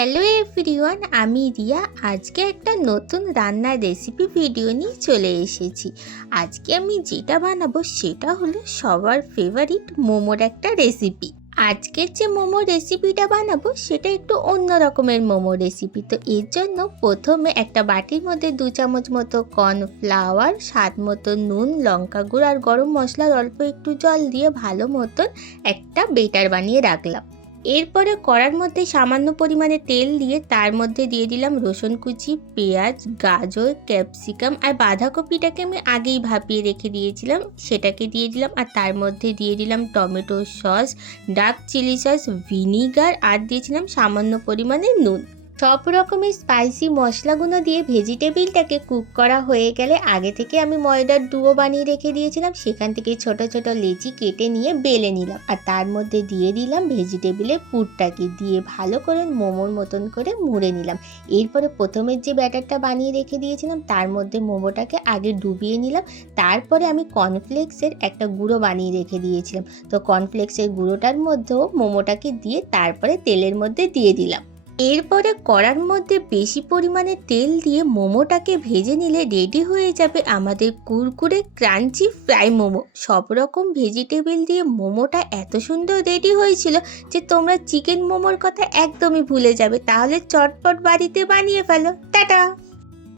Hello everyone, আমি রিয়া। আজকে একটা নতুন রান্নার রেসিপি ভিডিও নিয়ে চলে এসেছি। আজকে আমি যেটা বানাবো সেটা হলো সবার ফেভারিট মোমোর একটা রেসিপি। আজকের যে মোমো রেসিপিটা বানাবো সেটা একটু অন্য রকমের মোমো রেসিপি। তো এর জন্য প্রথমে একটা বাটির মধ্যে 2 চামচ মতো কর্নফ্লাওয়ার, স্বাদ মতো নুন, লঙ্কা গুঁড়ো আর গরম মশলার অল্প একটু জল দিয়ে ভালো মতন একটা বেটার বানিয়ে রাখলাম। এরপরে কড়ার মধ্যে সামান্য পরিমাণে তেল দিয়ে তার মধ্যে দিয়ে দিলাম রসুন কুচি, পেঁয়াজ, গাজর, ক্যাপসিকাম আর বাঁধাকপিটাকে আমি আগেই ভাপিয়ে রেখে দিয়েছিলাম, সেটাকে দিয়ে দিলাম। আর তার মধ্যে দিয়ে দিলাম tomato sauce, dark chilli sauce, vinegar আর দিয়েছিলাম সামান্য পরিমাণে নুন। সব রকমের স্পাইসি মশলাগুলো দিয়ে ভেজিটেবিলটাকে কুক করা হয়ে গেলে আগে থেকে আমি ময়দার ডুও বানিয়ে রেখে দিয়েছিলাম, সেখান থেকে ছোট ছোট লেচি কেটে নিয়ে বেলে নিলাম। আর তার মধ্যে দিয়ে দিলাম ভেজিটেবিলের পুরটাকে দিয়ে ভালো করে মোমোর মতন করে মুড়ে নিলাম। এরপরে প্রথমের যে ব্যাটারটা বানিয়ে রেখে দিয়েছিলাম তার মধ্যে মোমোটাকে আগে ডুবিয়ে নিলাম। তারপরে আমি কর্নফ্লেক্সের একটা গুঁড়ো বানিয়ে রেখে দিয়েছিলাম, তো কর্নফ্লেক্সের গুঁড়োটার মধ্যেও মোমোটাকে দিয়ে তারপরে তেলের মধ্যে দিয়ে দিলাম। এরপরে কড়ার মধ্যে বেশি পরিমাণে তেল দিয়ে মোমোটাকে ভেজে নিলে রেডি হয়ে যাবে আমাদের কুরকুরে ক্রাঞ্চি ফ্রাই মোমো। সব রকম ভেজিটেবল দিয়ে মোমোটা এত সুন্দর রেডি হয়েছিল যে তোমরা চিকেন মোমোর কথা একদমই ভুলে যাবে। তাহলে চটপট বাড়িতে বানিয়ে ফেলো। টাটা।